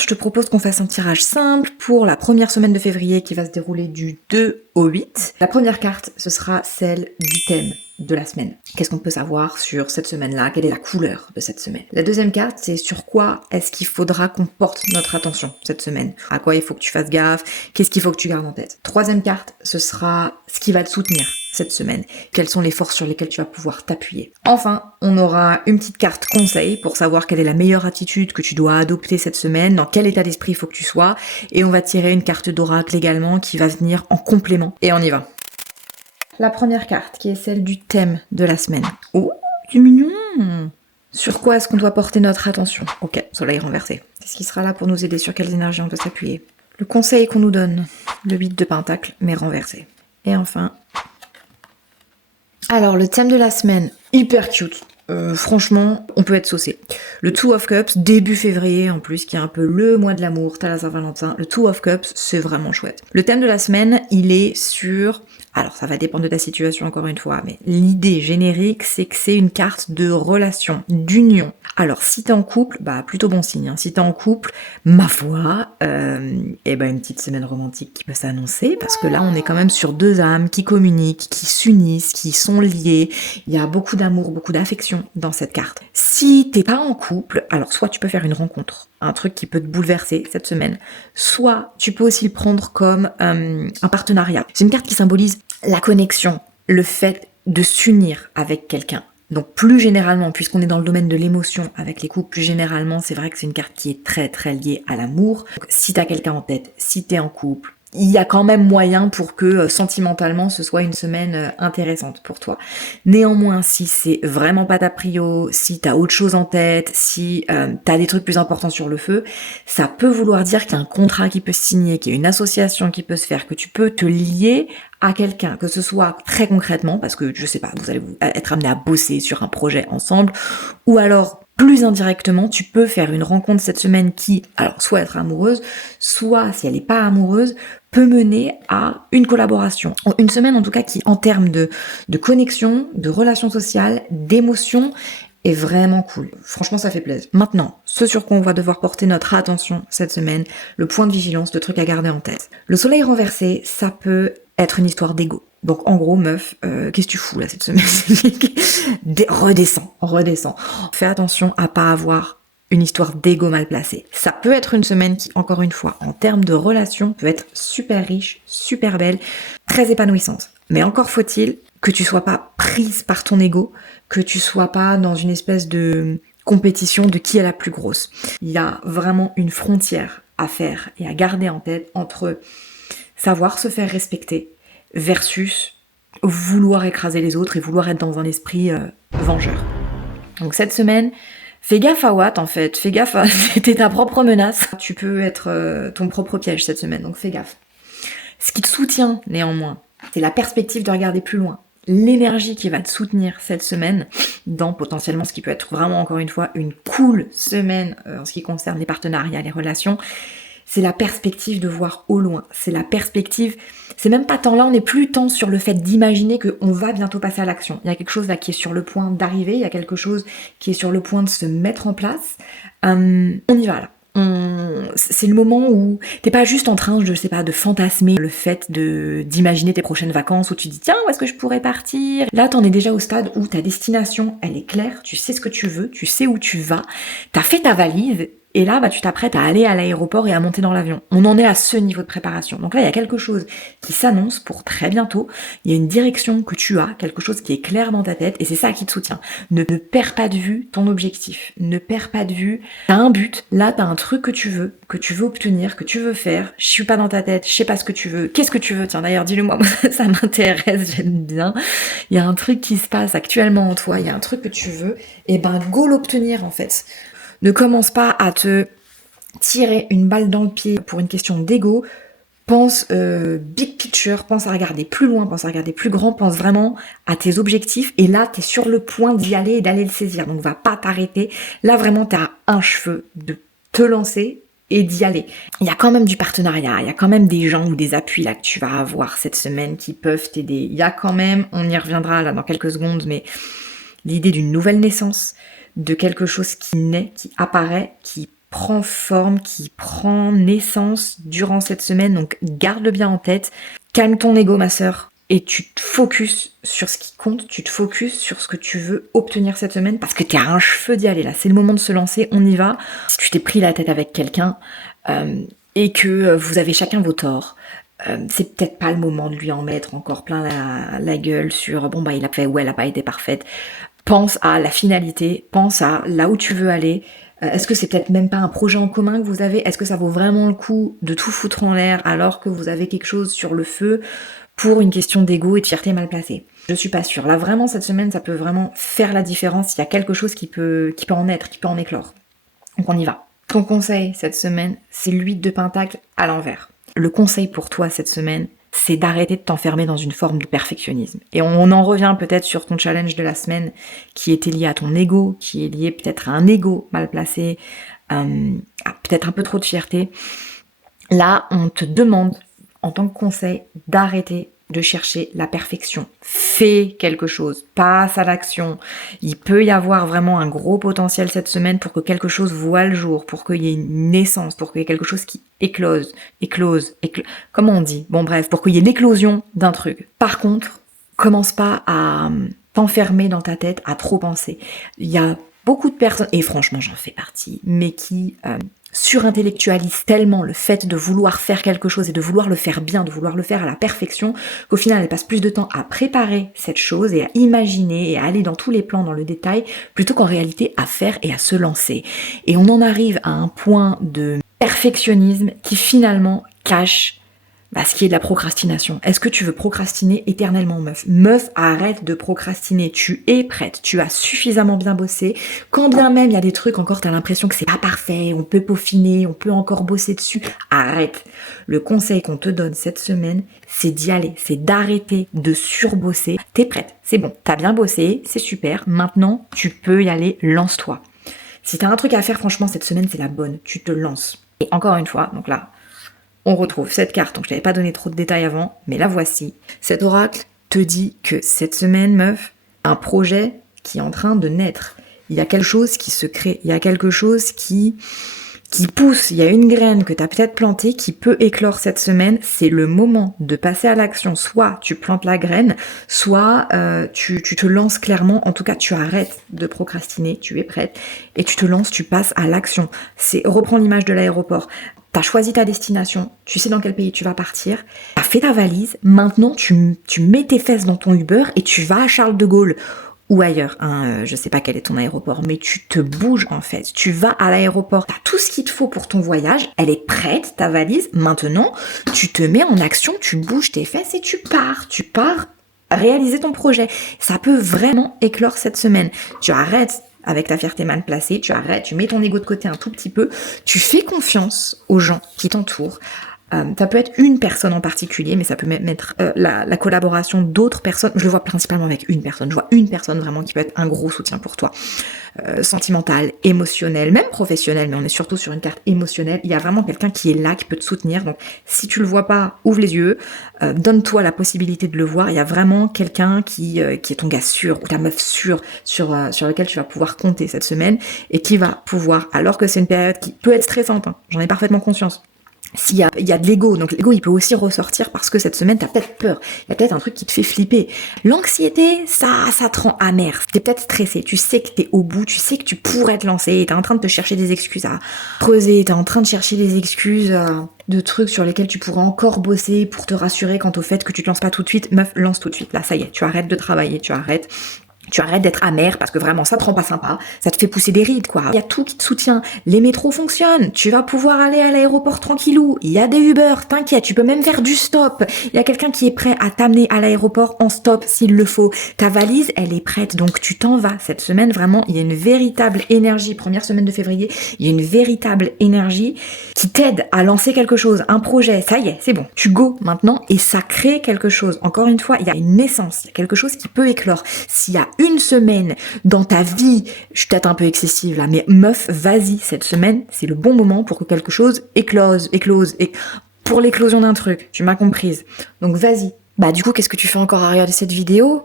Je te propose qu'on fasse un tirage simple pour la première semaine de février qui va se dérouler du 2 au 8. La première carte, ce sera celle du thème de la semaine. Qu'est-ce qu'on peut savoir sur cette semaine-là? Quelle est la couleur de cette semaine? La deuxième carte, c'est sur quoi est-ce qu'il faudra qu'on porte notre attention cette semaine? À quoi il faut que tu fasses gaffe? Qu'est-ce qu'il faut que tu gardes en tête? Troisième carte, ce sera ce qui va te soutenir cette semaine. Quelles sont les forces sur lesquelles tu vas pouvoir t'appuyer? Enfin, on aura une petite carte conseil pour savoir quelle est la meilleure attitude que tu dois adopter cette semaine, dans quel état d'esprit il faut que tu sois, et on va tirer une carte d'oracle également qui va venir en complément. Et on y va. La première carte, qui est celle du thème de la semaine. Oh, c'est mignon! Sur quoi est-ce qu'on doit porter notre attention? Ok, soleil renversé. Qu'est-ce qui sera là pour nous aider? Sur quelles énergies on doit s'appuyer? Le conseil qu'on nous donne, le 8 de pentacle, mais renversé. Et enfin... Alors, le thème de la semaine, hyper cute. Franchement, on peut être saucé. Le Two of Cups, début février en plus, qui est un peu le mois de l'amour, t'as la Saint-Valentin. Le Two of Cups, c'est vraiment chouette. Le thème de la semaine, il est sur... Alors, ça va dépendre de ta situation encore une fois, mais l'idée générique, c'est que c'est une carte de relation, d'union. Alors, si t'es en couple, bah plutôt bon signe. Hein. Si t'es en couple, ma foi, une petite semaine romantique qui peut s'annoncer, parce que là, on est quand même sur deux âmes qui communiquent, qui s'unissent, qui sont liées. Il y a beaucoup d'amour, beaucoup d'affection dans cette carte. Si t'es pas en couple, alors soit tu peux faire une rencontre, un truc qui peut te bouleverser cette semaine, soit tu peux aussi le prendre comme un partenariat. C'est une carte qui symbolise la connexion, le fait de s'unir avec quelqu'un. Donc plus généralement, puisqu'on est dans le domaine de l'émotion avec les couples, plus généralement, c'est vrai que c'est une carte qui est très très liée à l'amour. Donc, si t'as quelqu'un en tête, si t'es en couple, il y a quand même moyen pour que sentimentalement ce soit une semaine intéressante pour toi. Néanmoins, si c'est vraiment pas ta prio, si t'as autre chose en tête, si t'as des trucs plus importants sur le feu, ça peut vouloir dire qu'il y a un contrat qui peut se signer, qu'il y a une association qui peut se faire, que tu peux te lier à quelqu'un, que ce soit très concrètement, parce que je sais pas, vous allez être amené à bosser sur un projet ensemble, ou alors plus indirectement, tu peux faire une rencontre cette semaine qui, alors soit être amoureuse, soit si elle n'est pas amoureuse, peut mener à une collaboration. Une semaine en tout cas qui, en termes de connexion, de relations sociales, d'émotions, est vraiment cool. Franchement, ça fait plaisir. Maintenant, ce sur quoi on va devoir porter notre attention cette semaine, le point de vigilance, le truc à garder en tête. Le soleil renversé, ça peut être une histoire d'ego. Donc en gros, meuf, qu'est-ce que tu fous là cette semaine? Redescends. Fais attention à pas avoir une histoire d'ego mal placée. Ça peut être une semaine qui, encore une fois, en termes de relations, peut être super riche, super belle, très épanouissante. Mais encore faut-il que tu sois pas prise par ton ego, que tu sois pas dans une espèce de compétition de qui est la plus grosse. Il y a vraiment une frontière à faire et à garder en tête entre savoir se faire respecter versus vouloir écraser les autres et vouloir être dans un esprit vengeur. Donc cette semaine, fais gaffe à Watt en fait, fais gaffe à... T'es ta propre menace. Tu peux être ton propre piège cette semaine, donc fais gaffe. Ce qui te soutient néanmoins, c'est la perspective de regarder plus loin. L'énergie qui va te soutenir cette semaine dans potentiellement ce qui peut être vraiment encore une fois une cool semaine en ce qui concerne les partenariats, les relations, c'est la perspective de voir au loin. C'est la perspective, c'est même pas tant là, on n'est plus tant sur le fait d'imaginer qu'on va bientôt passer à l'action. Il y a quelque chose là qui est sur le point d'arriver, il y a quelque chose qui est sur le point de se mettre en place. On y va là. C'est le moment où t'es pas juste en train, je sais pas, de fantasmer le fait d'imaginer tes prochaines vacances où tu dis tiens, où est-ce que je pourrais partir? Là, t'en es déjà au stade où ta destination, elle est claire, tu sais ce que tu veux, tu sais où tu vas, t'as fait ta valise et là, tu t'apprêtes à aller à l'aéroport et à monter dans l'avion. On en est à ce niveau de préparation. Donc là, il y a quelque chose qui s'annonce pour très bientôt. Il y a une direction que tu as, quelque chose qui est clair dans ta tête et c'est ça qui te soutient. Ne perds pas de vue ton objectif. Ne perds pas de vue. T'as un but. Là, t'as un truc que tu veux obtenir, que tu veux faire. Je suis pas dans ta tête. Je sais pas ce que tu veux. Qu'est-ce que tu veux? Tiens, d'ailleurs, dis-le moi. Ça m'intéresse. J'aime bien. Il y a un truc qui se passe actuellement en toi. Il y a un truc que tu veux. Et go l'obtenir, en fait. Ne commence pas à te tirer une balle dans le pied pour une question d'ego. Pense big picture, pense à regarder plus loin, pense à regarder plus grand, pense vraiment à tes objectifs. Et là, t'es sur le point d'y aller et d'aller le saisir. Donc, va pas t'arrêter. Là, vraiment, t'es à un cheveu de te lancer et d'y aller. Il y a quand même du partenariat, il y a quand même des gens ou des appuis là que tu vas avoir cette semaine qui peuvent t'aider. Il y a quand même, on y reviendra là dans quelques secondes, mais l'idée d'une nouvelle naissance, de quelque chose qui naît, qui apparaît, qui prend forme, qui prend naissance durant cette semaine. Donc garde-le bien en tête. Calme ton ego, ma sœur. Et tu te focuses sur ce qui compte, tu te focuses sur ce que tu veux obtenir cette semaine parce que t'es à un cheveu d'y aller là. C'est le moment de se lancer, on y va. Si tu t'es pris la tête avec quelqu'un et que vous avez chacun vos torts, c'est peut-être pas le moment de lui en mettre encore plein la gueule sur bon bah il a fait ou elle a pas été parfaite. Pense à la finalité, pense à là où tu veux aller. Est-ce que c'est peut-être même pas un projet en commun que vous avez? Est-ce que ça vaut vraiment le coup de tout foutre en l'air alors que vous avez quelque chose sur le feu pour une question d'ego et de fierté mal placée? Je suis pas sûre. Là vraiment cette semaine ça peut vraiment faire la différence. Il y a quelque chose qui peut en être, qui peut en éclore. Donc on y va. Ton conseil cette semaine, c'est l'huile de pentacle à l'envers. Le conseil pour toi cette semaine, c'est d'arrêter de t'enfermer dans une forme de perfectionnisme. Et on en revient peut-être sur ton challenge de la semaine qui était lié à ton ego, qui est lié peut-être à un ego mal placé, à peut-être un peu trop de fierté. Là, on te demande, en tant que conseil, d'arrêter de chercher la perfection. Fais quelque chose, passe à l'action. Il peut y avoir vraiment un gros potentiel cette semaine pour que quelque chose voie le jour, pour qu'il y ait une naissance, pour qu'il y ait quelque chose qui éclose, comment on dit? Bon bref, pour qu'il y ait l'éclosion d'un truc. Par contre, commence pas à t'enfermer dans ta tête, à trop penser. Il y a beaucoup de personnes, et franchement j'en fais partie, mais qui surintellectualise tellement le fait de vouloir faire quelque chose et de vouloir le faire bien, de vouloir le faire à la perfection, qu'au final elle passe plus de temps à préparer cette chose et à imaginer et à aller dans tous les plans, dans le détail, plutôt qu'en réalité à faire et à se lancer. Et on en arrive à un point de perfectionnisme qui finalement cache ce qui est de la procrastination. Est-ce que tu veux procrastiner éternellement, meuf? Meuf, arrête de procrastiner. Tu es prête. Tu as suffisamment bien bossé. Quand bien même il y a des trucs encore, t'as l'impression que c'est pas parfait, on peut peaufiner, on peut encore bosser dessus. Arrête. Le conseil qu'on te donne cette semaine, c'est d'y aller. C'est d'arrêter de surbosser. T'es prête. C'est bon. T'as bien bossé. C'est super. Maintenant, tu peux y aller. Lance-toi. Si t'as un truc à faire, franchement, cette semaine, c'est la bonne. Tu te lances. Et encore une fois, donc là, on retrouve cette carte, donc je t'avais pas donné trop de détails avant, mais la voici. Cet oracle te dit que cette semaine, meuf, un projet qui est en train de naître. Il y a quelque chose qui se crée, il y a quelque chose qui pousse, il y a une graine que tu as peut-être plantée qui peut éclore cette semaine. C'est le moment de passer à l'action. Soit tu plantes la graine, soit tu te lances clairement. En tout cas, tu arrêtes de procrastiner, tu es prête et tu te lances, tu passes à l'action. Reprends l'image de l'aéroport. T'as choisi ta destination, tu sais dans quel pays tu vas partir, t'as fait ta valise, maintenant tu mets tes fesses dans ton Uber et tu vas à Charles de Gaulle ou ailleurs, je sais pas quel est ton aéroport, mais tu te bouges en fait, tu vas à l'aéroport, t'as tout ce qu'il te faut pour ton voyage, elle est prête, ta valise, maintenant tu te mets en action, tu bouges tes fesses et tu pars réaliser ton projet. Ça peut vraiment éclore cette semaine. Tu arrêtes avec ta fierté mal placée, tu arrêtes, tu mets ton ego de côté un tout petit peu, tu fais confiance aux gens qui t'entourent. Ça peut être une personne en particulier, mais ça peut même être la collaboration d'autres personnes. Je le vois principalement avec une personne. Je vois une personne vraiment qui peut être un gros soutien pour toi. Sentimental, émotionnel, même professionnel, mais on est surtout sur une carte émotionnelle. Il y a vraiment quelqu'un qui est là, qui peut te soutenir. Donc si tu le vois pas, ouvre les yeux, donne-toi la possibilité de le voir. Il y a vraiment quelqu'un qui est ton gars sûr, ou ta meuf sûre, sur lequel tu vas pouvoir compter cette semaine, et qui va pouvoir, alors que c'est une période qui peut être stressante, j'en ai parfaitement conscience, il y a de l'ego, donc l'ego il peut aussi ressortir parce que cette semaine t'as peut-être peur, il y a peut-être un truc qui te fait flipper. L'anxiété, ça te rend amer, t'es peut-être stressé, tu sais que t'es au bout, tu sais que tu pourrais te lancer, t'es en train de te chercher des excuses à creuser, t'es en train de chercher des excuses de trucs sur lesquels tu pourrais encore bosser pour te rassurer quant au fait que tu te lances pas tout de suite. Meuf, lance tout de suite, là ça y est, tu arrêtes de travailler, tu arrêtes d'être amer parce que vraiment ça te rend pas sympa, ça te fait pousser des rides quoi. Il y a tout qui te soutient, les métros fonctionnent, tu vas pouvoir aller à l'aéroport tranquillou, il y a des Uber, t'inquiète, tu peux même faire du stop, il y a quelqu'un qui est prêt à t'amener à l'aéroport en stop s'il le faut, ta valise elle est prête donc tu t'en vas. Cette semaine vraiment il y a une véritable énergie, première semaine de février, il y a une véritable énergie qui t'aide à lancer quelque chose, un projet, ça y est, c'est bon, tu go maintenant et ça crée quelque chose. Encore une fois, il y a une naissance, il y a quelque chose qui peut éclore. S'il y a une semaine dans ta vie, je suis peut-être un peu excessive là, mais meuf, vas-y, cette semaine, c'est le bon moment pour que quelque chose éclose, et pour l'éclosion d'un truc, tu m'as comprise. Donc vas-y. Du coup, qu'est-ce que tu fais encore à regarder cette vidéo ?